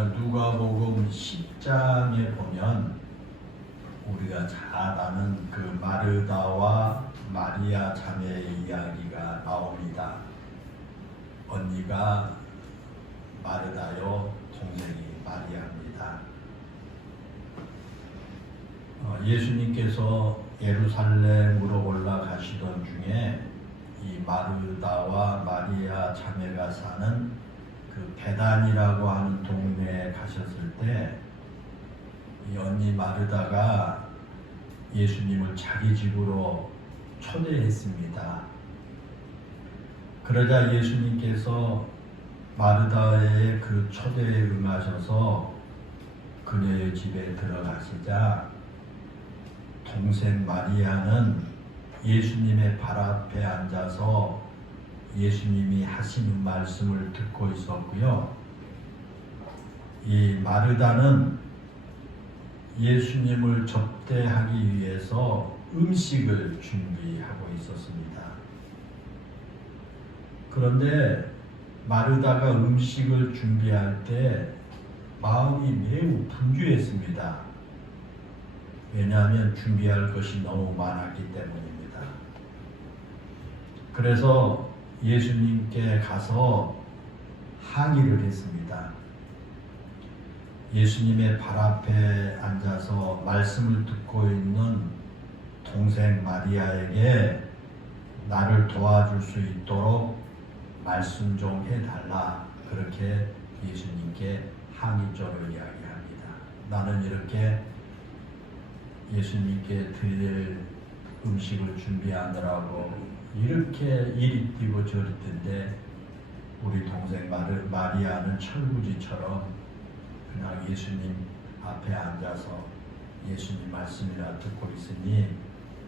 우리가 누가복음 10장에 보면 우리가 잘 아는 그 마르다와 마리아 자매의 이야기가 나옵니다. 언니가 마르다요, 동생이 마리아입니다. 예수님께서 예루살렘으로 올라가시던 중에 이 마르다와 마리아 자매가 사는 그 베단이라고 하는 동네에 가셨을 때 이 언니 마르다가 예수님을 자기 집으로 초대했습니다. 그러자 예수님께서 마르다의 그 초대에 응하셔서 그녀의 집에 들어가시자 동생 마리아는 예수님의 발 앞에 앉아서 예수님이 하시는 말씀을 듣고 있었고요. 이 마르다는 예수님을 접대하기 위해서 음식을 준비하고 있었습니다. 그런데 마르다가 음식을 준비할 때 마음이 매우 분주했습니다. 왜냐하면 준비할 것이 너무 많았기 때문입니다. 그래서 예수님께 가서 항의를 했습니다. 예수님의 발 앞에 앉아서 말씀을 듣고 있는 동생 마리아에게 나를 도와줄 수 있도록 말씀 좀 해달라. 그렇게 예수님께 항의조를 이야기합니다. 나는 이렇게 예수님께 드릴 음식을 준비하느라고 이렇게 이리 뛰고 저리 뛴데 우리 동생 마리아는 철부지처럼 그냥 예수님 앞에 앉아서 예수님 말씀이나 듣고 있으니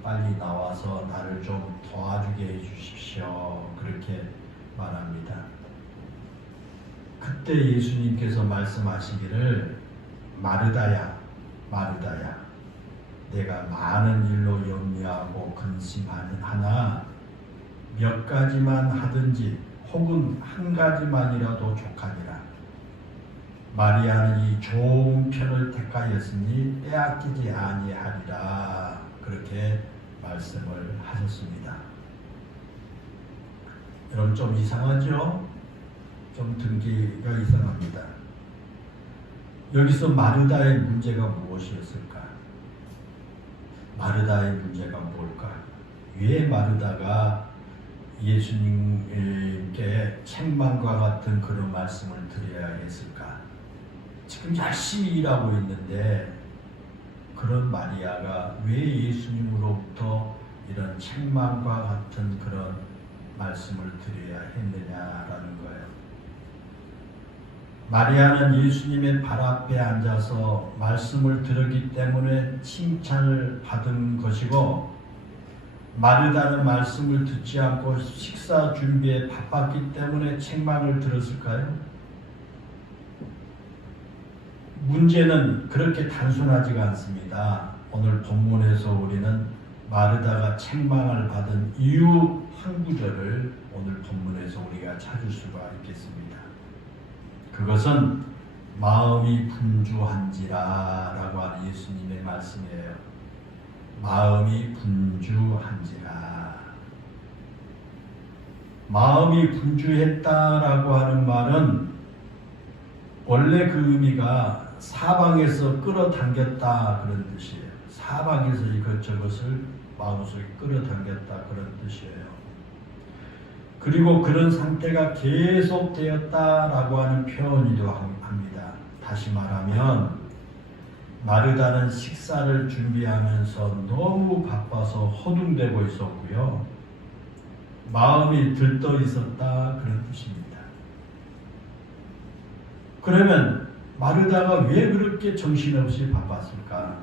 빨리 나와서 나를 좀 도와주게 해주십시오. 그렇게 말합니다. 그때 예수님께서 말씀하시기를 마르다야, 마르다야, 내가 많은 일로 염려하고 근심하나 몇 가지만 하든지 혹은 한 가지만이라도 족하니라. 마리아는 이 좋은 편을 택하였으니 빼앗기지 아니하리라. 그렇게 말씀을 하셨습니다. 여러분 좀 이상하죠? 좀 등기가 이상합니다. 여기서 마르다의 문제가 무엇이었을까? 마르다의 문제가 뭘까? 왜 마르다가 예수님께 책망과 같은 그런 말씀을 드려야 했을까? 지금 열심히 일하고 있는데 그런 마리아가 왜 예수님으로부터 이런 책망과 같은 그런 말씀을 드려야 했느냐라는 거예요. 마리아는 예수님의 발 앞에 앉아서 말씀을 들었기 때문에 칭찬을 받은 것이고 마르다는 말씀을 듣지 않고 식사 준비에 바빴기 때문에 책망을 들었을까요? 문제는 그렇게 단순하지가 않습니다. 오늘 본문에서 우리는 마르다가 책망을 받은 이유 한 구절을 오늘 본문에서 우리가 찾을 수가 있겠습니다. 그것은 마음이 분주한지라 라고 하는 예수님의 말씀이에요. 마음이 분주한지라. 마음이 분주했다라고 하는 말은 원래 그 의미가 사방에서 끌어당겼다 그런 뜻이에요. 사방에서 이것저것을 마음속에 끌어당겼다 그런 뜻이에요. 그리고 그런 상태가 계속되었다라고 하는 표현이기도 합니다. 다시 말하면 마르다는 식사를 준비하면서 너무 바빠서 허둥대고 있었고요. 마음이 들떠 있었다 그런 뜻입니다. 그러면 마르다가 왜 그렇게 정신없이 바빴을까?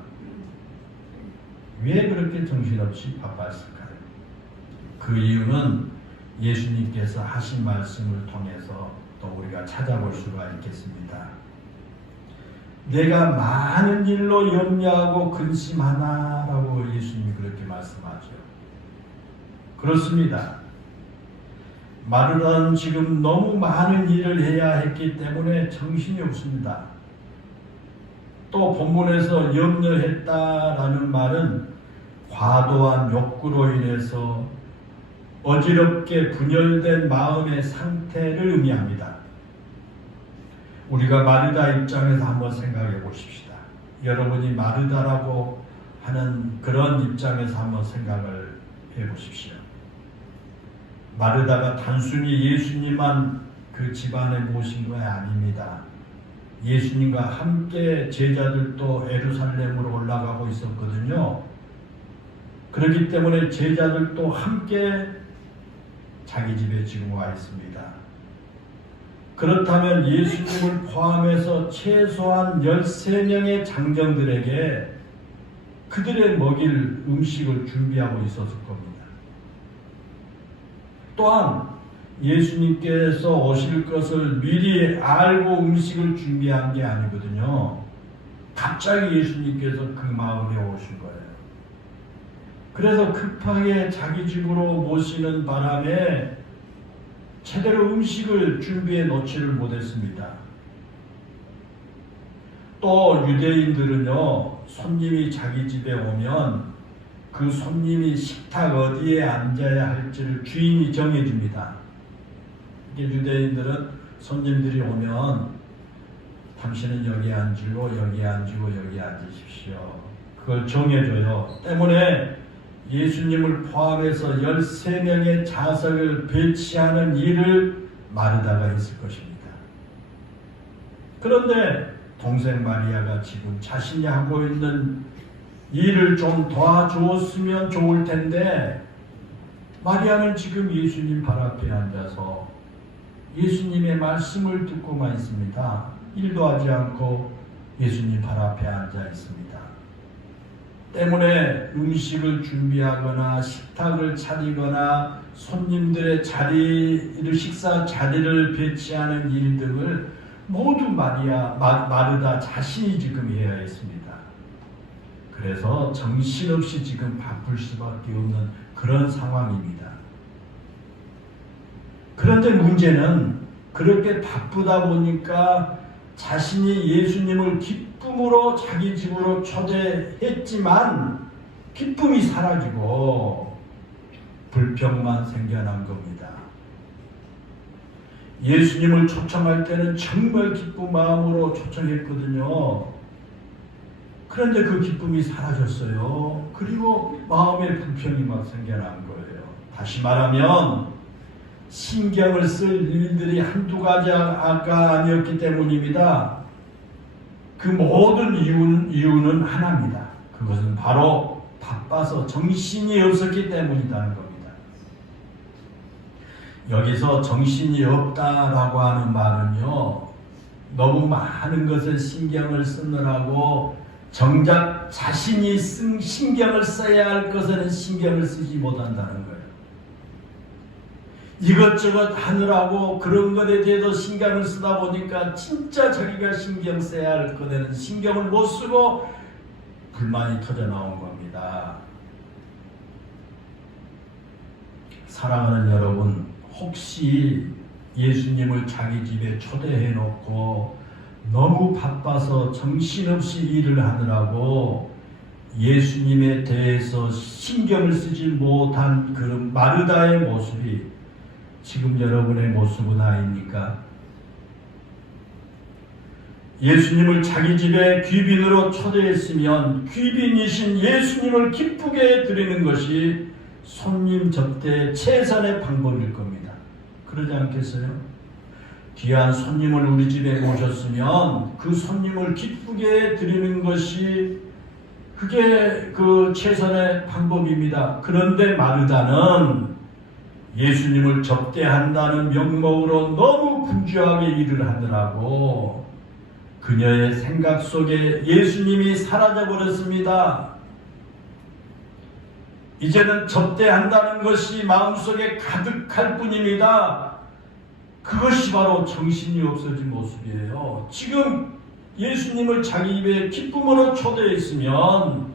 왜 그렇게 정신없이 바빴을까요? 그 이유는 예수님께서 하신 말씀을 통해서 또 우리가 찾아볼 수가 있겠습니다. 내가 많은 일로 염려하고 근심하나라고 예수님이 그렇게 말씀하죠. 그렇습니다. 마르다는 지금 너무 많은 일을 해야 했기 때문에 정신이 없습니다. 또 본문에서 염려했다라는 말은 과도한 욕구로 인해서 어지럽게 분열된 마음의 상태를 의미합니다. 우리가 마르다 입장에서 한번 생각해 보십시다. 여러분이 마르다라고 하는 그런 입장에서 한번 생각을 해 보십시오. 마르다가 단순히 예수님만 그 집안에 모신 거 아닙니다. 예수님과 함께 제자들도 예루살렘으로 올라가고 있었거든요. 그렇기 때문에 제자들도 함께 자기 집에 지금 와 있습니다. 그렇다면 예수님을 포함해서 최소한 13명의 장정들에게 그들의 먹일 음식을 준비하고 있었을 겁니다. 또한 예수님께서 오실 것을 미리 알고 음식을 준비한 게 아니거든요. 갑자기 예수님께서 그 마을에 오신 거예요. 그래서 급하게 자기 집으로 모시는 바람에 제대로 음식을 준비해 놓지를 못했습니다. 또 유대인들은요, 손님이 자기 집에 오면 그 손님이 식탁 어디에 앉아야 할지를 주인이 정해줍니다. 유대인들은 손님들이 오면 당신은 여기 앉으고 여기 앉으고 여기 앉으십시오. 그걸 정해줘요. 때문에 예수님을 포함해서 13명의 좌석을 배치하는 일을 마르다가 했을 것입니다. 그런데 동생 마리아가 지금 자신이 하고 있는 일을 좀 도와주었으면 좋을 텐데 마리아는 지금 예수님 발 앞에 앉아서 예수님의 말씀을 듣고만 있습니다. 일도 하지 않고 예수님 발 앞에 앉아 있습니다. 때문에 음식을 준비하거나 식탁을 차리거나 손님들의 식사 자리를 배치하는 일들을 모두 마르다 자신이 지금 해야 했습니다. 그래서 정신없이 지금 바쁠 수밖에 없는 그런 상황입니다. 그런데 문제는 그렇게 바쁘다 보니까 자신이 예수님을 기쁨으로 자기 집으로 초대했지만 기쁨이 사라지고 불평만 생겨난 겁니다. 예수님을 초청할 때는 정말 기쁜 마음으로 초청했거든요. 그런데 그 기쁨이 사라졌어요. 그리고 마음에 불평이 막 생겨난 거예요. 다시 말하면 신경을 쓸 일들이 한두 가지가 아니었기 때문입니다. 그 모든 이유는 하나입니다. 그것은 바로 바빠서 정신이 없었기 때문이라는 겁니다. 여기서 정신이 없다라고 하는 말은요, 너무 많은 것을 신경을 쓰느라고 정작 자신이 신경을 써야 할 것에는 신경을 쓰지 못한다는 거예요. 이것저것 하느라고 그런 것에 대해서 신경을 쓰다 보니까 진짜 자기가 신경 써야 할 것에는 신경을 못 쓰고 불만이 터져 나온 겁니다. 사랑하는 여러분, 혹시 예수님을 자기 집에 초대해 놓고 너무 바빠서 정신없이 일을 하느라고 예수님에 대해서 신경을 쓰지 못한 그런 마르다의 모습이 지금 여러분의 모습은 아닙니까? 예수님을 자기 집에 귀빈으로 초대했으면 귀빈이신 예수님을 기쁘게 드리는 것이 손님 접대의 최선의 방법일 겁니다. 그러지 않겠어요? 귀한 손님을 우리 집에 모셨으면 그 손님을 기쁘게 드리는 것이 그게 그 최선의 방법입니다. 그런데 마르다는 예수님을 접대한다는 명목으로 너무 분주하게 일을 하느라고 그녀의 생각 속에 예수님이 사라져버렸습니다. 이제는 접대한다는 것이 마음속에 가득할 뿐입니다. 그것이 바로 정신이 없어진 모습이에요. 지금 예수님을 자기 입에 기쁨으로 초대했으면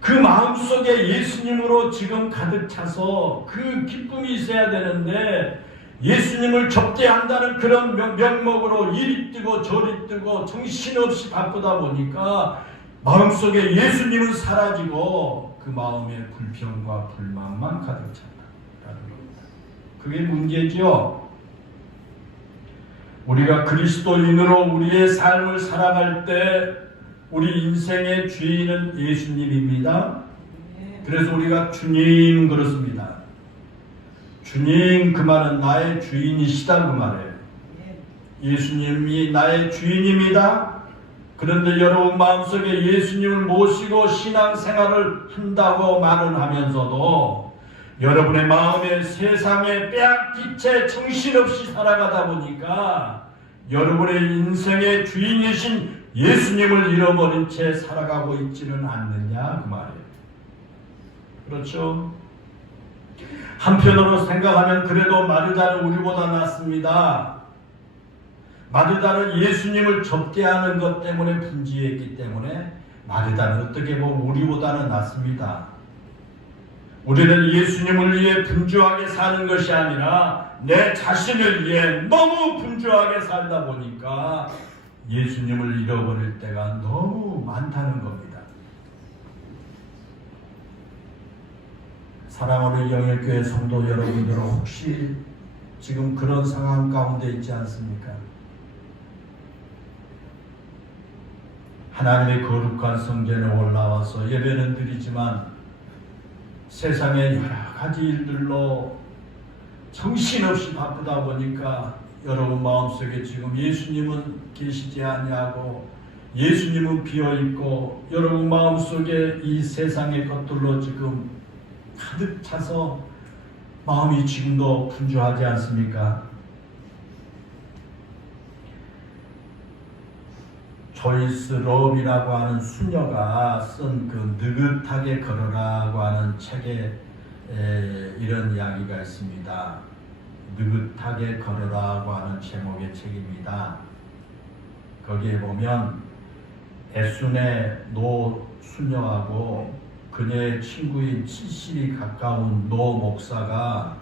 그 마음속에 예수님으로 지금 가득 차서 그 기쁨이 있어야 되는데 예수님을 접대한다는 그런 명목으로 이리 뜨고 저리 뜨고 정신없이 바쁘다 보니까 마음속에 예수님은 사라지고 그 마음에 불평과 불만만 가득 찼다라는 겁니다. 그게 문제죠. 우리가 그리스도인으로 우리의 삶을 살아갈 때 우리 인생의 주인은 예수님입니다. 그래서 우리가 주님 그렇습니다. 주님 그 말은 나의 주인이시다 그 말이에요. 예수님이 나의 주인입니다. 그런데 여러분 마음속에 예수님을 모시고 신앙생활을 한다고 말은 하면서도 여러분의 마음에 세상에 빼앗기채 정신없이 살아가다 보니까 여러분의 인생의 주인이신 예수님을 잃어버린 채 살아가고 있지는 않느냐 그 말이에요. 그렇죠? 한편으로 생각하면 그래도 마르다는 우리보다 낫습니다. 마르다는 예수님을 접대하는 것 때문에 분주했기 때문에 마르다는 어떻게 보면 우리보다는 낫습니다. 우리는 예수님을 위해 분주하게 사는 것이 아니라 내 자신을 위해 너무 분주하게 살다 보니까 예수님을 잃어버릴 때가 너무 많다는 겁니다. 사랑하는 영일교회 성도 여러분들은 혹시 지금 그런 상황 가운데 있지 않습니까? 하나님의 거룩한 성전에 올라와서 예배는 드리지만 세상의 여러 가지 일들로 정신없이 바쁘다 보니까 여러분 마음속에 지금 예수님은 계시지 아니하고 예수님은 비어있고 여러분 마음속에 이 세상의 것들로 지금 가득 차서 마음이 지금도 분주하지 않습니까? 조이스 럽이라고 하는 수녀가 쓴 그 느긋하게 걸어라고 하는 책에 이런 이야기가 있습니다. 느긋하게 걸어라고 하는 제목의 책입니다. 거기에 보면 애순의 노 수녀하고 그녀의 친구인 70이 가까운 노 목사가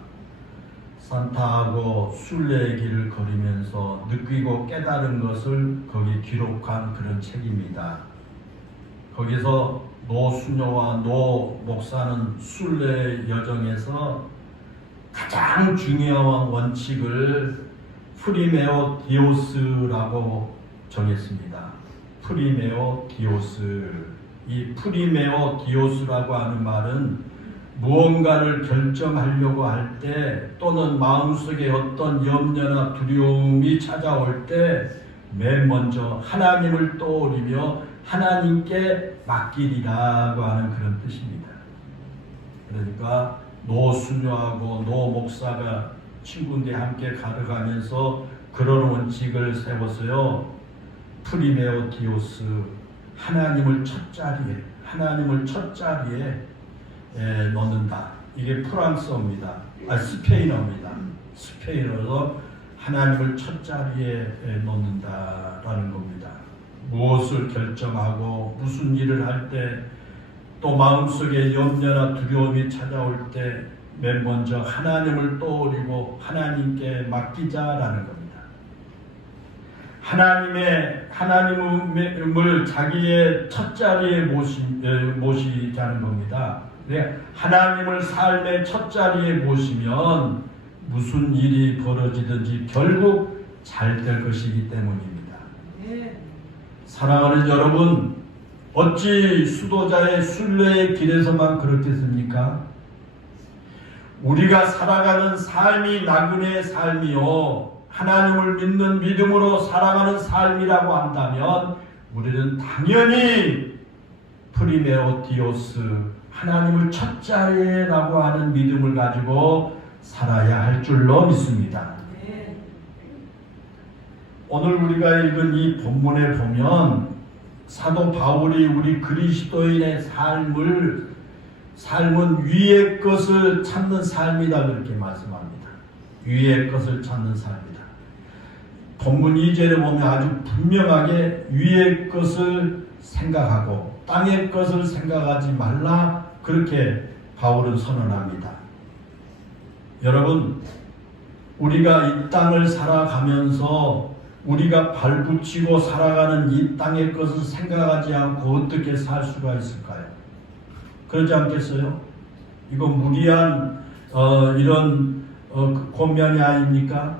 산타하고 순례의 길을 걸으면서 느끼고 깨달은 것을 거기 기록한 그런 책입니다. 거기서 노 수녀와 노 목사는 순례 여정에서 가장 중요한 원칙을 프리메오 디오스라고 정했습니다. 프리메오 디오스. 이 프리메오 디오스라고 하는 말은 무언가를 결정하려고 할 때 또는 마음속에 어떤 염려나 두려움이 찾아올 때 맨 먼저 하나님을 떠올리며 하나님께 맡기리라고 하는 그런 뜻입니다. 그러니까 노 수녀하고 노 목사가 친구인데 함께 걸어가면서 그런 원칙을 세워서요. 프리메오 디오스 하나님을 첫 자리에 넣는다. 이게 프랑스어입니다. 스페인어입니다. 스페인어로 하나님을 첫 자리에 놓는다라는 겁니다. 무엇을 결정하고 무슨 일을 할 때 또 마음속에 염려나 두려움이 찾아올 때 맨 먼저 하나님을 떠올리고 하나님께 맡기자라는 겁니다. 하나님을 자기의 첫 자리에 모시자는 겁니다. 하나님을 삶의 첫 자리에 모시면 무슨 일이 벌어지든지 결국 잘 될 것이기 때문입니다. 사랑하는 여러분, 어찌 수도자의 순례의 길에서만 그렇겠습니까? 우리가 살아가는 삶이 나그네의 삶이요 하나님을 믿는 믿음으로 살아가는 삶이라고 한다면 우리는 당연히 프리메오 디오스 하나님을 첫 자리라고 하는 믿음을 가지고 살아야 할 줄로 믿습니다. 오늘 우리가 읽은 이 본문에 보면 사도 바울이 우리 그리스도인의 삶은 위의 것을 찾는 삶이다 그렇게 말씀합니다. 위의 것을 찾는 삶이다. 본문 2절에 보면 아주 분명하게 위의 것을 생각하고 땅의 것을 생각하지 말라 그렇게 바울은 선언합니다. 여러분 우리가 이 땅을 살아가면서 우리가 발붙이고 살아가는 이 땅의 것을 생각하지 않고 어떻게 살 수가 있을까요? 그러지 않겠어요? 이거 무리한 이런 권면이 아닙니까?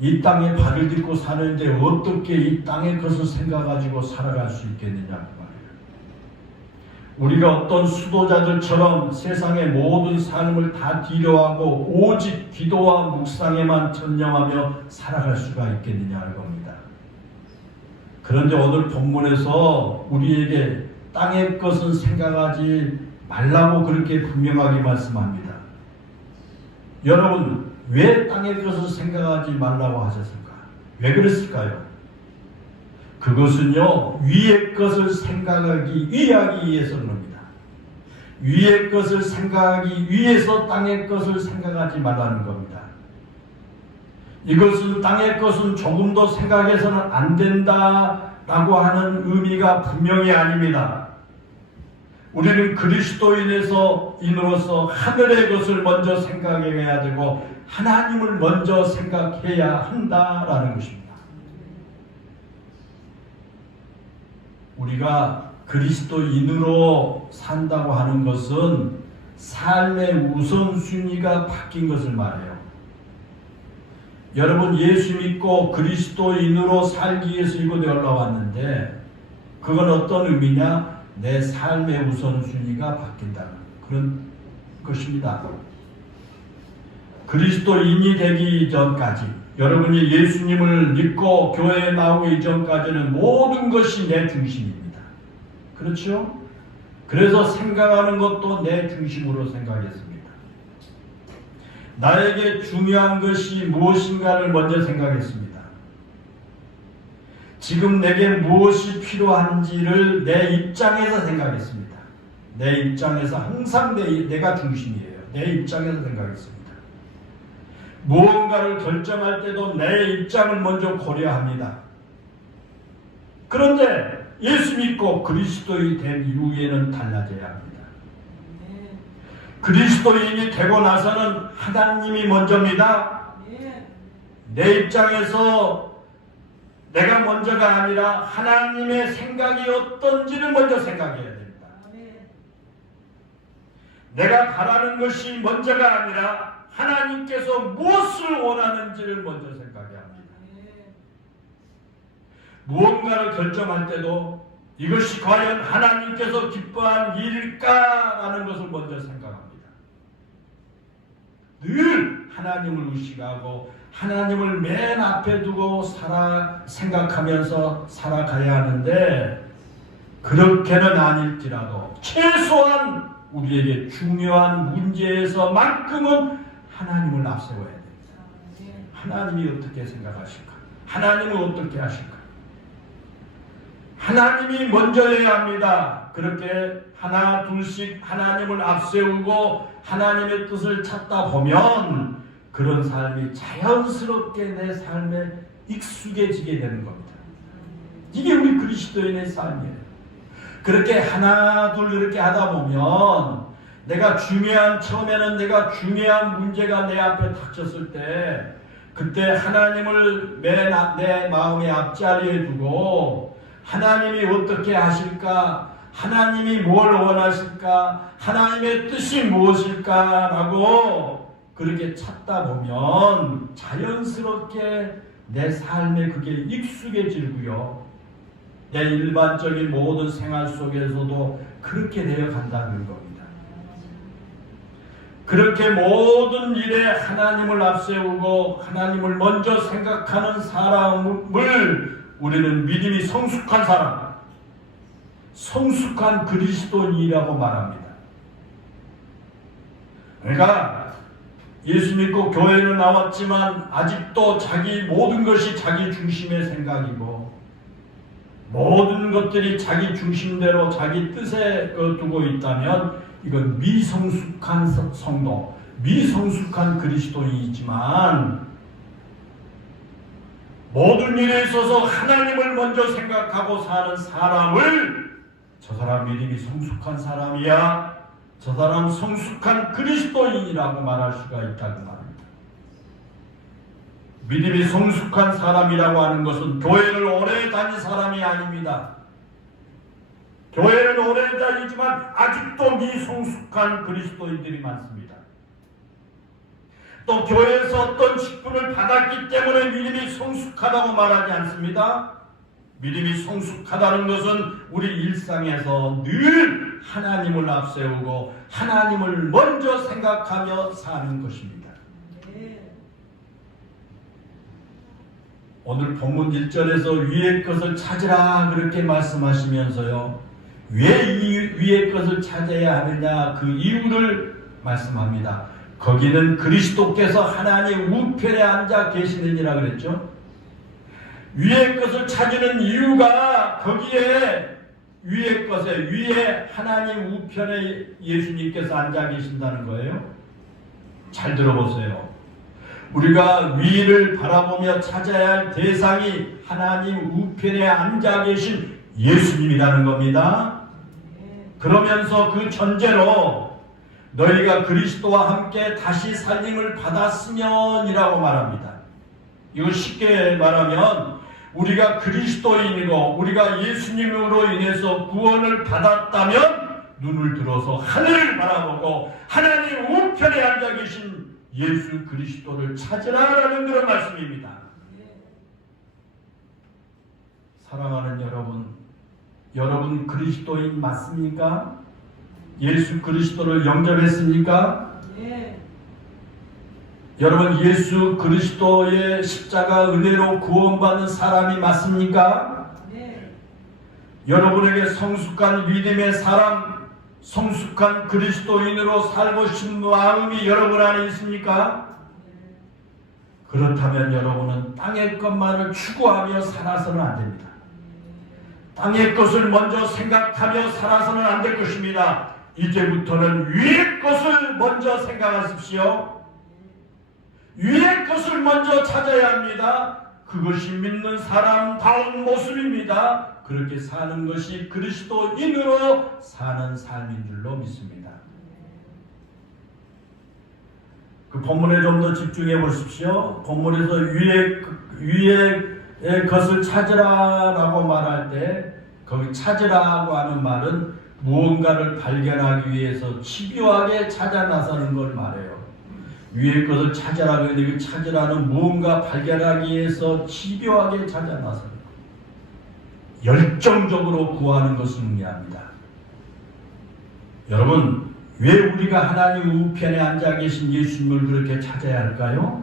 이 땅에 발을 딛고 사는데 어떻게 이 땅의 것을 생각가지고 살아갈 수 있겠느냐고 말이에요. 우리가 어떤 수도자들처럼 세상의 모든 삶을 다 뒤로하고 오직 기도와 묵상에만 전념하며 살아갈 수가 있겠느냐는 겁니다. 그런데 오늘 본문에서 우리에게 땅의 것은 생각하지 말라고 그렇게 분명하게 말씀합니다. 여러분, 왜 땅의 것을 생각하지 말라고 하셨을까? 왜 그랬을까요? 그것은요, 위의 것을 생각하기 위해서 그럽니다. 위의 것을 생각하기 위해서 땅의 것을 생각하지 말라는 겁니다. 이것은 땅의 것은 조금 더 생각해서는 안 된다라고 하는 의미가 분명히 아닙니다. 우리는 그리스도인으로서 하늘의 것을 먼저 생각해야 되고 하나님을 먼저 생각해야 한다라는 것입니다. 우리가 그리스도인으로 산다고 하는 것은 삶의 우선순위가 바뀐 것을 말해요. 여러분, 예수 믿고 그리스도인으로 살기 위해서 이곳에 올라왔는데 그건 어떤 의미냐? 내 삶의 우선순위가 바뀐다는 그런 것입니다. 그리스도인이 되기 이전까지, 여러분이 예수님을 믿고 교회에 나오기 이전까지는 모든 것이 내 중심입니다. 그렇죠? 그래서 생각하는 것도 내 중심으로 생각했습니다. 나에게 중요한 것이 무엇인가를 먼저 생각했습니다. 지금 내게 무엇이 필요한지를 내 입장에서 생각했습니다. 내 입장에서 항상 내가 중심이에요. 내 입장에서 생각했습니다. 무언가를 결정할 때도 내 입장을 먼저 고려합니다. 그런데 예수 믿고 그리스도인이 된 이후에는 달라져야 합니다. 그리스도인이 되고 나서는 하나님이 먼저입니다. 내 입장에서 내가 먼저가 아니라 하나님의 생각이 어떤지를 먼저 생각해야 됩니다. 내가 바라는 것이 먼저가 아니라 하나님께서 무엇을 원하는지를 먼저 생각해야 합니다. 무언가를 결정할 때도 이것이 과연 하나님께서 기뻐한 일일까라는 것을 먼저 생각합니다. 늘 하나님을 의식하고 하나님을 맨 앞에 두고 생각하면서 살아가야 하는데, 그렇게는 아닐지라도 최소한 우리에게 중요한 문제에서만큼은 하나님을 앞세워야 됩니다. 하나님이 어떻게 생각하실까? 하나님은 어떻게 하실까? 하나님이 먼저여야 합니다. 그렇게 하나 둘씩 하나님을 앞세우고 하나님의 뜻을 찾다 보면 그런 삶이 자연스럽게 내 삶에 익숙해지게 되는 겁니다. 이게 우리 그리스도인의 삶이에요. 그렇게 하나 둘 이렇게 하다 보면 처음에는 내가 중요한 문제가 내 앞에 닥쳤을 때 그때 하나님을 내 마음의 앞자리에 두고 하나님이 어떻게 하실까? 하나님이 뭘 원하실까? 하나님의 뜻이 무엇일까라고 그렇게 찾다 보면 자연스럽게 내 삶에 그게 익숙해지고요. 내 일반적인 모든 생활 속에서도 그렇게 되어 간다는 겁니다. 그렇게 모든 일에 하나님을 앞세우고 하나님을 먼저 생각하는 사람을 우리는 믿음이 성숙한 사람, 성숙한 그리스도인이라고 말합니다. 그러니까 예수 믿고 교회는 나왔지만 아직도 모든 것이 자기 중심의 생각이고 모든 것들이 자기 중심대로 자기 뜻에 두고 있다면 이건 미성숙한 성도, 미성숙한 그리스도인이지만 모든 일에 있어서 하나님을 먼저 생각하고 사는 사람을 저 사람 믿음이 성숙한 사람이야, 저 사람 성숙한 그리스도인이라고 말할 수가 있다고 말합니다. 믿음이 성숙한 사람이라고 하는 것은 교회를 오래 다닌 사람이 아닙니다. 교회를 오래 다니지만 아직도 미성숙한 그리스도인들이 많습니다. 또 교회에서 어떤 직분을 받았기 때문에 믿음이 성숙하다고 말하지 않습니다. 믿음이 성숙하다는 것은 우리 일상에서 늘 하나님을 앞세우고 하나님을 먼저 생각하며 사는 것입니다. 오늘 본문 1절에서 위의 것을 찾으라 그렇게 말씀하시면서요, 왜 위의 것을 찾아야 하느냐 그 이유를 말씀합니다. 거기는 그리스도께서 하나님 우편에 앉아 계시느니라 그랬죠. 위의 것을 찾는 이유가 거기에 위의 것에, 위에 하나님 우편에 예수님께서 앉아 계신다는 거예요. 잘 들어보세요. 우리가 위를 바라보며 찾아야 할 대상이 하나님 우편에 앉아 계신 예수님이라는 겁니다. 그러면서 그 전제로 너희가 그리스도와 함께 다시 살림을 받았으면이라고 말합니다. 이거 쉽게 말하면 우리가 그리스도인이고 우리가 예수님으로 인해서 구원을 받았다면 눈을 들어서 하늘을 바라보고 하나님 우편에 앉아 계신 예수 그리스도를 찾으라라는 그런 말씀입니다. 사랑하는 여러분 그리스도인 맞습니까? 예수 그리스도를 영접했습니까? 네. 여러분 예수 그리스도의 십자가 은혜로 구원받는 사람이 맞습니까? 네. 여러분에게 성숙한 믿음의 사람, 성숙한 그리스도인으로 살고 싶은 마음이 여러분 안에 있습니까? 네. 그렇다면 여러분은 땅의 것만을 추구하며 살아서는 안 됩니다. 땅의 것을 먼저 생각하며 살아서는 안 될 것입니다. 이제부터는 위의 것을 먼저 생각하십시오. 위의 것을 먼저 찾아야 합니다. 그것이 믿는 사람다운 모습입니다. 그렇게 사는 것이 그리스도인으로 사는 삶인 줄로 믿습니다. 그 본문에 좀 더 집중해 보십시오. 본문에서 위의 것을 찾으라라고 말할 때 거기 찾으라고 하는 말은 무언가를 발견하기 위해서 집요하게 찾아 나서는 걸 말해요. 위의 것을 찾으라고 했는데 그 찾으라는 무언가 발견하기 위해서 집요하게 찾아 나서는 것. 열정적으로 구하는 것을 의미합니다. 여러분, 왜 우리가 하나님 우편에 앉아 계신 예수님을 그렇게 찾아야 할까요?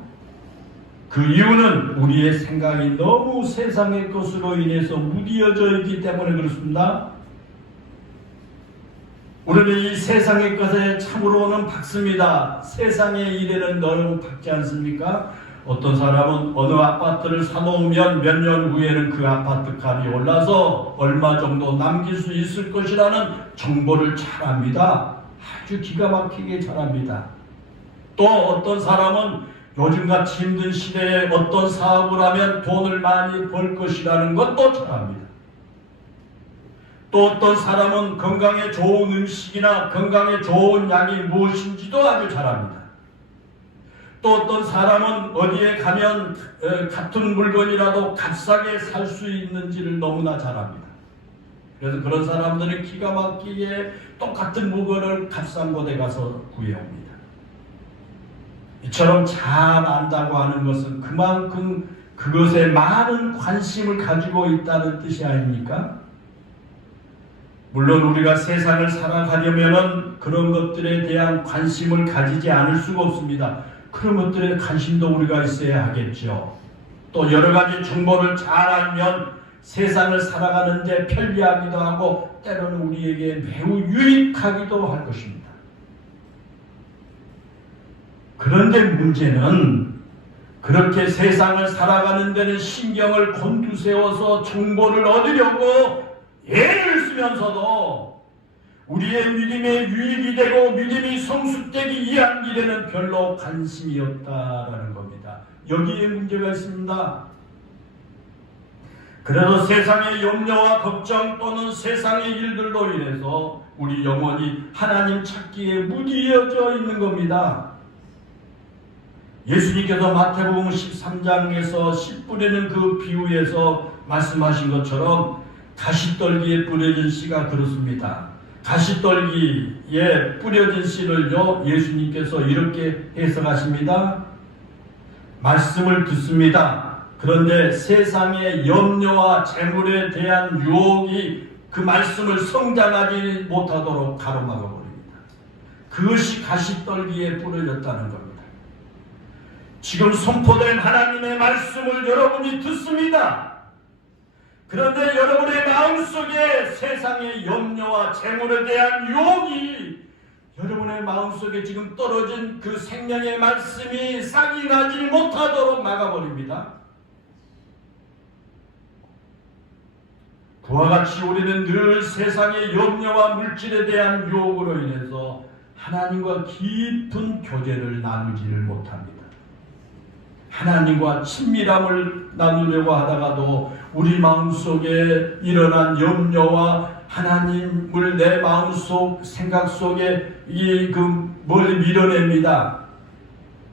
그 이유는 우리의 생각이 너무 세상의 것으로 인해서 무디어져 있기 때문에 그렇습니다. 우리는 이 세상의 것에 참으로는 박습니다. 세상의 일에는 너무 박지 않습니까? 어떤 사람은 어느 아파트를 사놓으면 몇 년 후에는 그 아파트 값이 올라서 얼마 정도 남길 수 있을 것이라는 정보를 잘 압니다. 아주 기가 막히게 잘 압니다. 또 어떤 사람은 요즘같이 힘든 시대에 어떤 사업을 하면 돈을 많이 벌 것이라는 것도 잘 압니다. 또 어떤 사람은 건강에 좋은 음식이나 건강에 좋은 약이 무엇인지도 아주 잘 압니다. 또 어떤 사람은 어디에 가면 같은 물건이라도 값싸게 살 수 있는지를 너무나 잘 압니다. 그래서 그런 사람들은 기가 막히게 똑같은 물건을 값싼 곳에 가서 구해옵니다. 이처럼 잘 안다고 하는 것은 그만큼 그것에 많은 관심을 가지고 있다는 뜻이 아닙니까? 물론 우리가 세상을 살아가려면 그런 것들에 대한 관심을 가지지 않을 수가 없습니다. 그런 것들에 관심도 우리가 있어야 하겠죠. 또 여러 가지 정보를 잘 알면 세상을 살아가는 데 편리하기도 하고 때로는 우리에게 매우 유익하기도 할 것입니다. 그런데 문제는 그렇게 세상을 살아가는 데는 신경을 곤두세워서 정보를 얻으려고 애를 쓰면서도 우리의 믿음에 유익이 되고 믿음이 성숙되기 위한 일에는 별로 관심이 없다라는 겁니다. 여기에 문제가 있습니다. 그래도 세상의 염려와 걱정 또는 세상의 일들로 인해서 우리 영혼이 하나님 찾기에 무디어져 있는 겁니다. 예수님께서 마태복음 13장에서 씨 뿌리는 그 비유에서 말씀하신 것처럼 가시떨기에 뿌려진 씨가 그렇습니다. 가시떨기에 뿌려진 씨를요, 예수님께서 이렇게 해석하십니다. 말씀을 듣습니다. 그런데 세상의 염려와 재물에 대한 유혹이 그 말씀을 성장하지 못하도록 가로막아 버립니다. 그것이 가시떨기에 뿌려졌다는 겁니다. 지금 선포된 하나님의 말씀을 여러분이 듣습니다. 그런데 여러분의 마음속에 세상의 염려와 재물에 대한 유혹이 여러분의 마음속에 지금 떨어진 그 생명의 말씀이 싹이 나지 못하도록 막아버립니다. 그와 같이 우리는 늘 세상의 염려와 물질에 대한 유혹으로 인해서 하나님과 깊은 교제를 나누지를 못합니다. 하나님과 친밀함을 나누려고 하다가도 우리 마음속에 일어난 염려와 하나님을 내 마음속 생각 속에 멀리 밀어냅니다.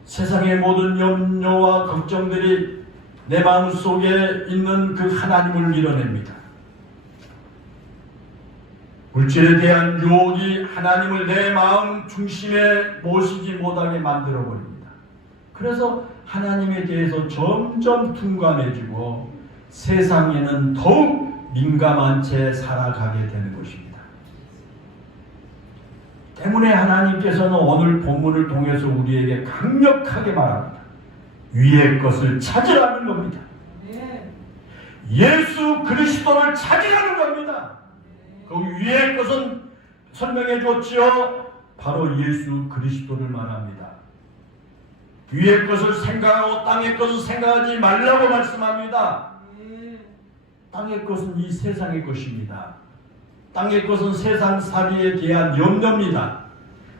세상의 모든 염려와 걱정들이 내 마음속에 있는 그 하나님을 밀어냅니다. 물질에 대한 유혹이 하나님을 내 마음 중심에 모시지 못하게 만들어버립니다. 그래서 하나님에 대해서 점점 둔감해지고 세상에는 더욱 민감한 채 살아가게 되는 것입니다. 때문에 하나님께서는 오늘 본문을 통해서 우리에게 강력하게 말합니다. 위의 것을 찾으라는 겁니다. 예수 그리스도를 찾으라는 겁니다. 그 위의 것은 설명해 줬지요. 바로 예수 그리스도를 말합니다. 위의 것을 생각하고 땅의 것을 생각하지 말라고 말씀합니다. 땅의 것은 이 세상의 것입니다. 땅의 것은 세상살이에 대한 염려입니다.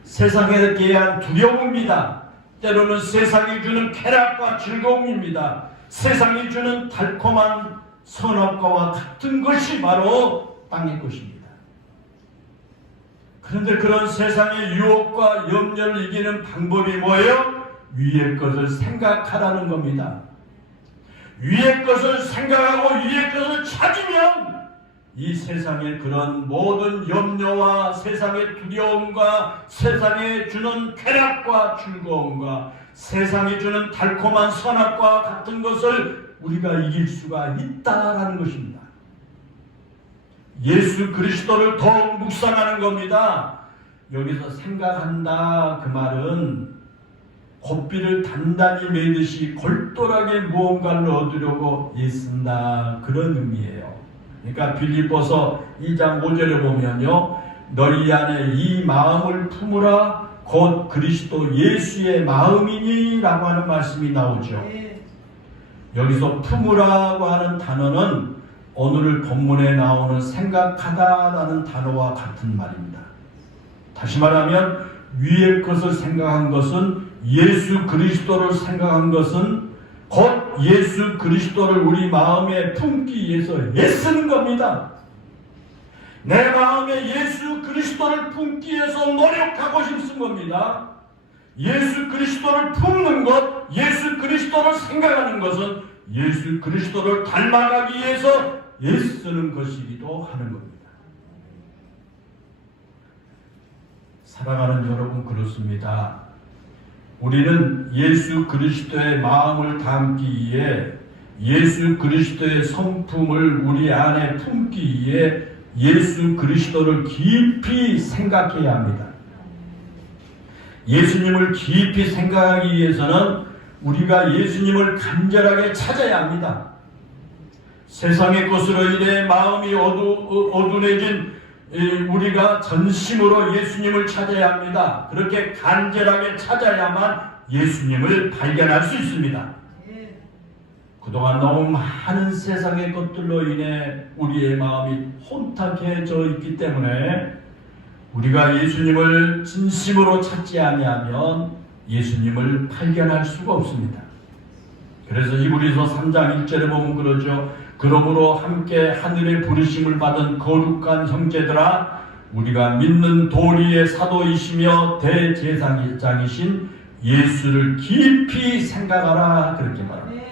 세상에 대한 두려움입니다. 때로는 세상이 주는 쾌락과 즐거움입니다. 세상이 주는 달콤한 선악과와 같은 것이 바로 땅의 것입니다. 그런데 그런 세상의 유혹과 염려를 이기는 방법이 뭐예요? 위의 것을 생각하라는 겁니다. 위의 것을 생각하고 위의 것을 찾으면 이 세상의 그런 모든 염려와 세상의 두려움과 세상에 주는 쾌락과 즐거움과 세상이 주는 달콤한 선악과 같은 것을 우리가 이길 수가 있다라는 것입니다. 예수 그리스도를 더욱 묵상하는 겁니다. 여기서 생각한다 그 말은 곱비를 단단히 매듯이 골똘하게 무언가를 얻으려고 애쓴다 그런 의미예요. 그러니까 빌립보서 2장 5절에 보면요, 너희 안에 이 마음을 품으라 곧 그리스도 예수의 마음이니 라고 하는 말씀이 나오죠. 여기서 품으라고 하는 단어는 오늘 본문에 나오는 생각하다라는 단어와 같은 말입니다. 다시 말하면 위의 것을 생각한 것은 예수 그리스도를 생각한 것은 곧 예수 그리스도를 우리 마음에 품기 위해서 애쓰는 겁니다. 내 마음에 예수 그리스도를 품기 위해서 노력하고 싶은 겁니다. 예수 그리스도를 품는 것, 예수 그리스도를 생각하는 것은 예수 그리스도를 닮아가기 위해서 애쓰는 것이기도 하는 겁니다. 사랑하는 여러분, 그렇습니다. 우리는 예수 그리스도의 마음을 담기 위해 예수 그리스도의 성품을 우리 안에 품기 위해 예수 그리스도를 깊이 생각해야 합니다. 예수님을 깊이 생각하기 위해서는 우리가 예수님을 간절하게 찾아야 합니다. 세상의 것으로 인해 마음이 어두워진 우리가 전심으로 예수님을 찾아야 합니다. 그렇게 간절하게 찾아야만 예수님을 발견할 수 있습니다. 그동안 너무 많은 세상의 것들로 인해 우리의 마음이 혼탁해져 있기 때문에 우리가 예수님을 진심으로 찾지 아니하면 예수님을 발견할 수가 없습니다. 그래서 히브리서 3장 1절에 보면 그러죠. 그러므로 함께 하늘의 부르심을 받은 거룩한 형제들아, 우리가 믿는 도리의 사도이시며 대제사장이신 예수를 깊이 생각하라 그렇게 말합니다.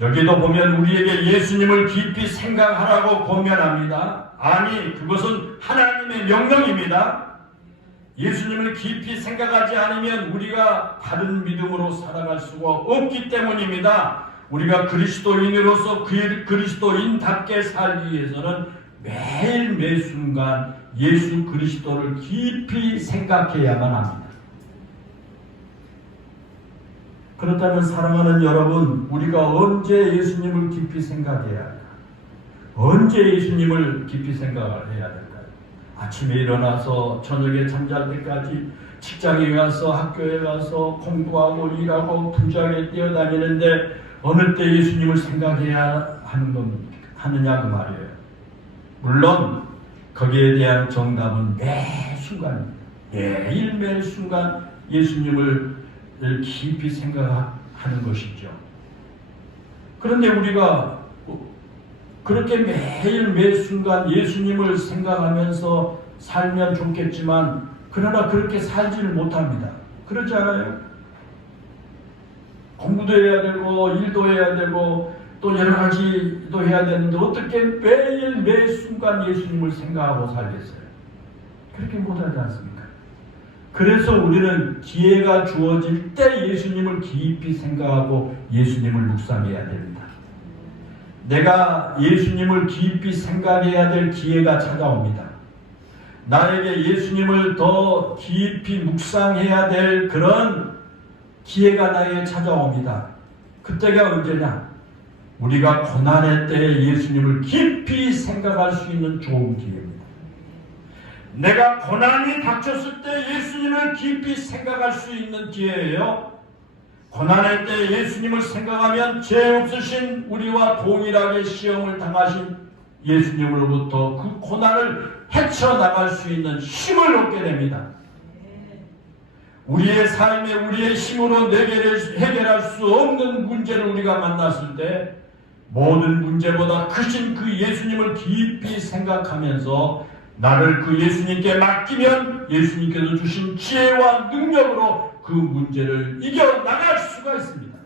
여기도 보면 우리에게 예수님을 깊이 생각하라고 권면합니다. 아니, 그것은 하나님의 명령입니다. 예수님을 깊이 생각하지 않으면 우리가 바른 믿음으로 살아갈 수가 없기 때문입니다. 우리가 그리스도인으로서 그리스도인답게 살기 위해서는 매일 매순간 예수 그리스도를 깊이 생각해야만 합니다. 그렇다면 사랑하는 여러분, 우리가 언제 예수님을 깊이 생각해야 할까? 언제 예수님을 깊이 생각을 해야 될까요? 아침에 일어나서 저녁에 잠잘 때까지 직장에 가서 학교에 가서 공부하고 일하고 부자하게 뛰어다니는데 어느 때 예수님을 생각해야 하느냐 그 말이에요. 물론 거기에 대한 정답은 매 순간입니다. 매일 매 순간 예수님을 깊이 생각하는 것이죠. 그런데 우리가 그렇게 매일 매 순간 예수님을 생각하면서 살면 좋겠지만 그러나 그렇게 살지를 못합니다. 그렇지 않아요? 공부도 해야 되고 일도 해야 되고 또 여러 가지도 해야 되는데 어떻게 매일 매 순간 예수님을 생각하고 살겠어요? 그렇게 못하지 않습니까? 그래서 우리는 기회가 주어질 때 예수님을 깊이 생각하고 예수님을 묵상해야 됩니다. 내가 예수님을 깊이 생각해야 될 기회가 찾아옵니다. 나에게 예수님을 더 깊이 묵상해야 될 그런 기회가 나에게 찾아옵니다. 그때가 언제냐? 우리가 고난의 때에 예수님을 깊이 생각할 수 있는 좋은 기회입니다. 내가 고난이 닥쳤을 때 예수님을 깊이 생각할 수 있는 기회예요. 고난의 때 예수님을 생각하면 죄 없으신 우리와 동일하게 시험을 당하신 예수님으로부터 그 고난을 헤쳐나갈 수 있는 힘을 얻게 됩니다. 우리의 삶에 우리의 힘으로 해결할 수 없는 문제를 우리가 만났을 때 모든 문제보다 크신 그 예수님을 깊이 생각하면서 나를 그 예수님께 맡기면 예수님께서 주신 지혜와 능력으로 그 문제를 이겨나갈 수가 있습니다.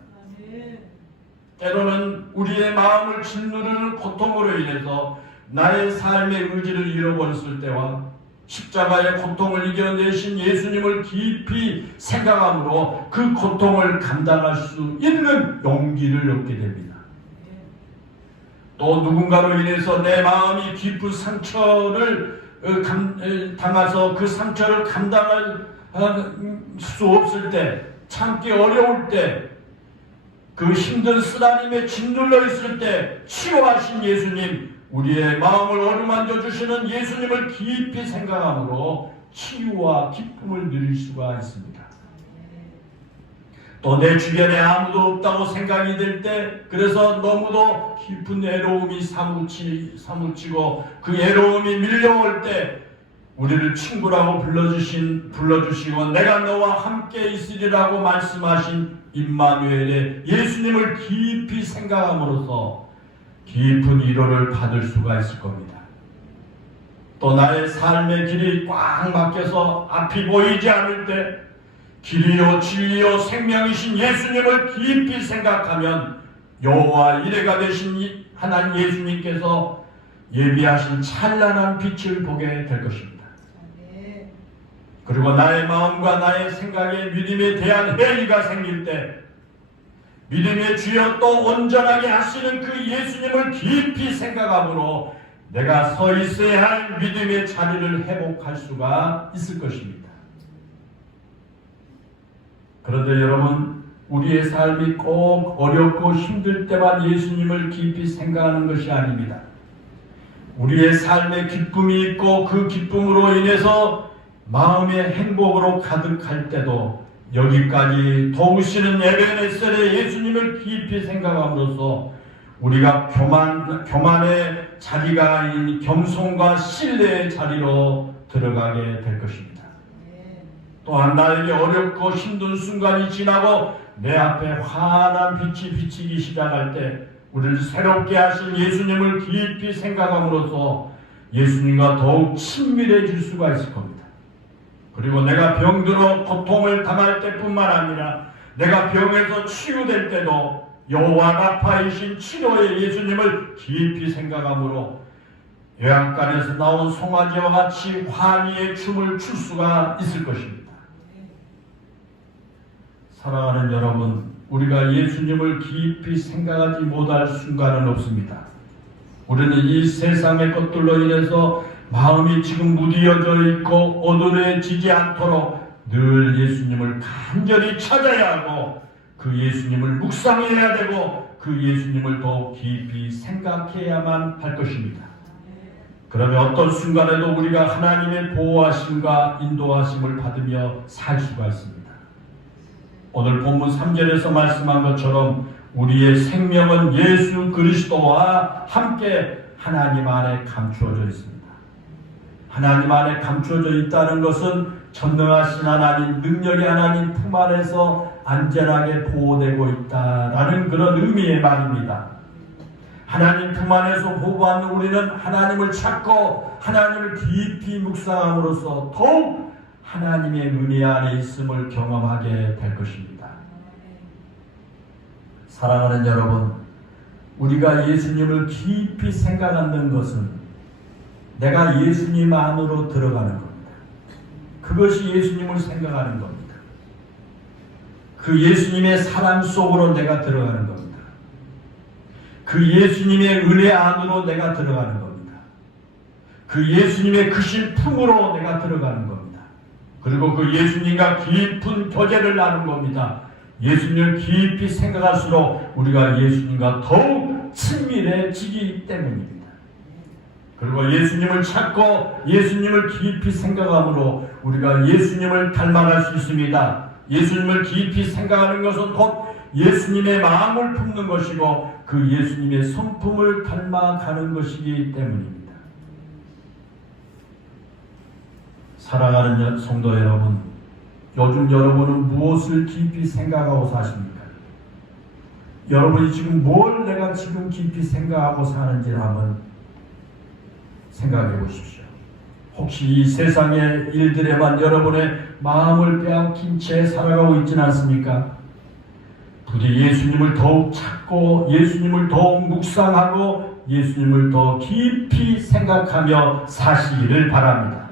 때로는 우리의 마음을 짓누르는 고통으로 인해서 나의 삶의 의지를 잃어버렸을 때와 십자가의 고통을 이겨내신 예수님을 깊이 생각함으로 그 고통을 감당할 수 있는 용기를 얻게 됩니다. 또 누군가로 인해서 내 마음이 깊은 상처를 당해서 그 상처를 감당할 수 없을 때, 참기 어려울 때, 그 힘든 쓰나림에 짓눌러 있을 때 치유하신 예수님, 우리의 마음을 어루만져 주시는 예수님을 깊이 생각함으로 치유와 기쁨을 누릴 수가 있습니다. 또 내 주변에 아무도 없다고 생각이 될 때, 그래서 너무도 깊은 애로움이 사무치고 그 애로움이 밀려올 때 우리를 친구라고 불러주시고 내가 너와 함께 있으리라고 말씀하신 임마누엘의 예수님을 깊이 생각함으로써 깊은 위로를 받을 수가 있을 겁니다. 또 나의 삶의 길이 꽉 막혀서 앞이 보이지 않을 때 길이요 진리요 생명이신 예수님을 깊이 생각하면 여호와 이레가 되신 하나님 예수님께서 예비하신 찬란한 빛을 보게 될 것입니다. 그리고 나의 마음과 나의 생각에 믿음에 대한 회의가 생길 때 믿음의 주여 또 온전하게 하시는 그 예수님을 깊이 생각함으로 내가 서 있어야 할 믿음의 자리를 회복할 수가 있을 것입니다. 그런데 여러분, 우리의 삶이 꼭 어렵고 힘들 때만 예수님을 깊이 생각하는 것이 아닙니다. 우리의 삶에 기쁨이 있고 그 기쁨으로 인해서 마음의 행복으로 가득할 때도 여기까지 도우시는 에베네셀의 예수님을 깊이 생각함으로써 우리가 교만의 자리가 아닌 겸손과 신뢰의 자리로 들어가게 될 것입니다. 또한 나에게 어렵고 힘든 순간이 지나고 내 앞에 환한 빛이 비치기 시작할 때 우리를 새롭게 하신 예수님을 깊이 생각함으로써 예수님과 더욱 친밀해질 수가 있을 겁니다. 그리고 내가 병들어 고통을 당할 때뿐만 아니라 내가 병에서 치유될 때도 여호와 라파이신 치료의 예수님을 깊이 생각함으로 요양간에서 나온 송아지와 같이 환희의 춤을 출 수가 있을 것입니다. 사랑하는 여러분, 우리가 예수님을 깊이 생각하지 못할 순간은 없습니다. 우리는 이 세상의 것들로 인해서 마음이 지금 무디어져 있고 어두워지지 않도록 늘 예수님을 간절히 찾아야 하고 그 예수님을 묵상해야 되고 그 예수님을 더욱 깊이 생각해야만 할 것입니다. 그러면 어떤 순간에도 우리가 하나님의 보호하심과 인도하심을 받으며 살 수가 있습니다. 오늘 본문 3절에서 말씀한 것처럼 우리의 생명은 예수 그리스도와 함께 하나님 안에 감추어져 있습니다. 하나님 안에 감추어져 있다는 것은 전능하신 하나님, 능력의 하나님 품 안에서 안전하게 보호되고 있다라는 그런 의미의 말입니다. 하나님 품 안에서 보호받는 우리는 하나님을 찾고 하나님을 깊이 묵상함으로써 더욱 하나님의 은혜 안에 있음을 경험하게 될 것입니다. 사랑하는 여러분, 우리가 예수님을 깊이 생각하는 것은 내가 예수님 안으로 들어가는 겁니다. 그것이 예수님을 생각하는 겁니다. 그 예수님의 사랑 속으로 내가 들어가는 겁니다. 그 예수님의 은혜 안으로 내가 들어가는 겁니다. 그 예수님의 크신 품으로 내가 들어가는 겁니다. 그리고 그 예수님과 깊은 교제를 나눈 겁니다. 예수님을 깊이 생각할수록 우리가 예수님과 더욱 친밀해지기 때문입니다. 그리고 예수님을 찾고 예수님을 깊이 생각함으로 우리가 예수님을 닮아갈 수 있습니다. 예수님을 깊이 생각하는 것은 곧 예수님의 마음을 품는 것이고 그 예수님의 성품을 닮아가는 것이기 때문입니다. 사랑하는 성도 여러분, 요즘 여러분은 무엇을 깊이 생각하고 사십니까? 여러분이 지금 뭘 내가 지금 깊이 생각하고 사는지를 한번 생각해 보십시오. 혹시 이 세상의 일들에만 여러분의 마음을 빼앗긴 채 살아가고 있지는 않습니까? 부디 예수님을 더욱 찾고 예수님을 더욱 묵상하고 예수님을 더 깊이 생각하며 사시기를 바랍니다.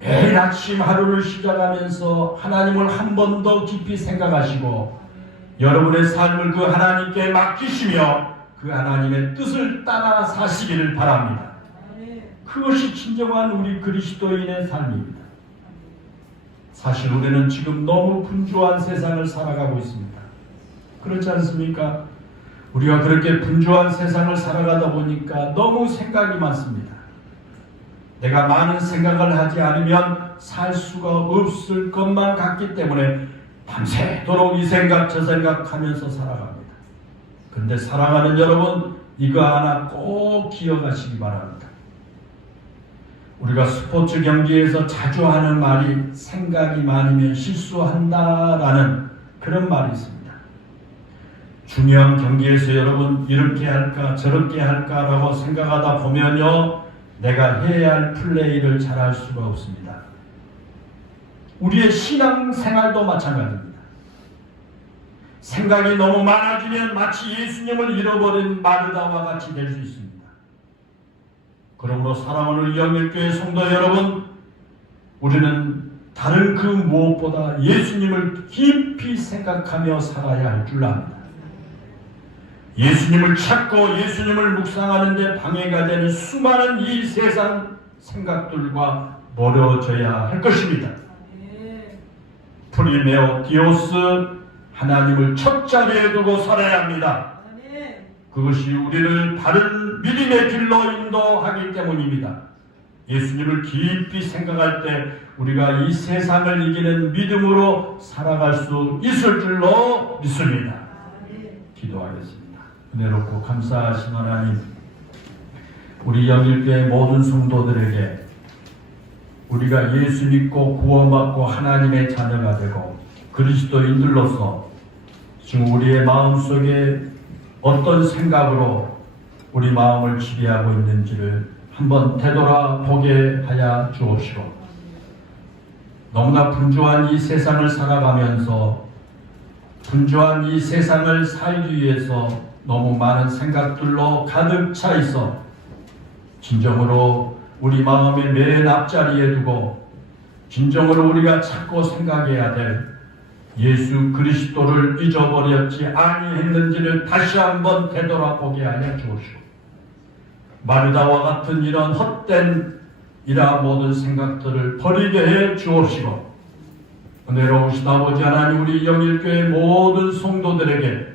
매일 아침 하루를 시작하면서 하나님을 한 번 더 깊이 생각하시고 여러분의 삶을 그 하나님께 맡기시며 그 하나님의 뜻을 따라 사시기를 바랍니다. 그것이 진정한 우리 그리스도인의 삶입니다. 사실 우리는 지금 너무 분주한 세상을 살아가고 있습니다. 그렇지 않습니까? 우리가 그렇게 분주한 세상을 살아가다 보니까 너무 생각이 많습니다. 내가 많은 생각을 하지 않으면 살 수가 없을 것만 같기 때문에 밤새도록 이 생각 저 생각하면서 살아갑니다. 그런데 사랑하는 여러분, 이거 하나 꼭 기억하시기 바랍니다. 우리가 스포츠 경기에서 자주 하는 말이 생각이 많으면 실수한다라는 그런 말이 있습니다. 중요한 경기에서 여러분 이렇게 할까 저렇게 할까라고 생각하다 보면요, 내가 해야 할 플레이를 잘할 수가 없습니다. 우리의 신앙생활도 마찬가지입니다. 생각이 너무 많아지면 마치 예수님을 잃어버린 마르다와 같이 될 수 있습니다. 그러므로 사랑하는 영일교회 성도 여러분, 우리는 다른 그 무엇보다 예수님을 깊이 생각하며 살아야 할 줄 압니다. 예수님을 찾고 예수님을 묵상하는 데 방해가 되는 수많은 이 세상 생각들과 멀어져야 할 것입니다. 프리메오 디오스, 하나님을 첫 자리에 두고 살아야 합니다. 그것이 우리를 바른 믿음의 길로 인도하기 때문입니다. 예수님을 깊이 생각할 때 우리가 이 세상을 이기는 믿음으로 살아갈 수 있을 줄로 믿습니다. 기도하겠습니다. 은혜롭고 감사하신 하나님, 우리 영일교회 모든 성도들에게 우리가 예수 믿고 구원받고 하나님의 자녀가 되고 그리스도인들로서 지금 우리의 마음속에 어떤 생각으로 우리 마음을 지배하고 있는지를 한번 되돌아보게 하여 주옵시고, 너무나 분주한 이 세상을 살아가면서 분주한 이 세상을 살기 위해서 너무 많은 생각들로 가득 차 있어 진정으로 우리 마음의 맨 앞자리에 두고 진정으로 우리가 찾고 생각해야 될 예수 그리스도를 잊어버렸지 아니했는지를 다시 한번 되돌아보게 하여 주옵시고 마르다와 같은 이런 헛된 이러한 모든 생각들을 버리게 해 주옵시고 은혜로우신 아버지 하나님 우리 영일교회 모든 성도들에게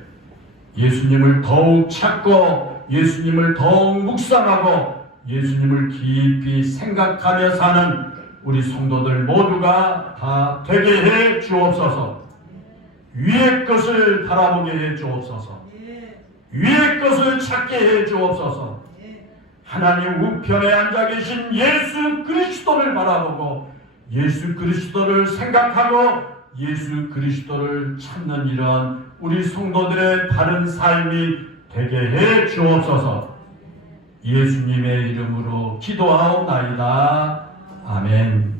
예수님을 더욱 찾고 예수님을 더욱 묵상하고 예수님을 깊이 생각하며 사는 우리 성도들 모두가 다 되게 해 주옵소서. 위의 것을 바라보게 해 주옵소서. 위의 것을 찾게 해 주옵소서. 하나님 우편에 앉아 계신 예수 그리스도를 바라보고 예수 그리스도를 생각하고 예수 그리스도를 찾는 이런 우리 성도들의 바른 삶이 되게 해 주옵소서. 예수님의 이름으로 기도하옵나이다. 아멘.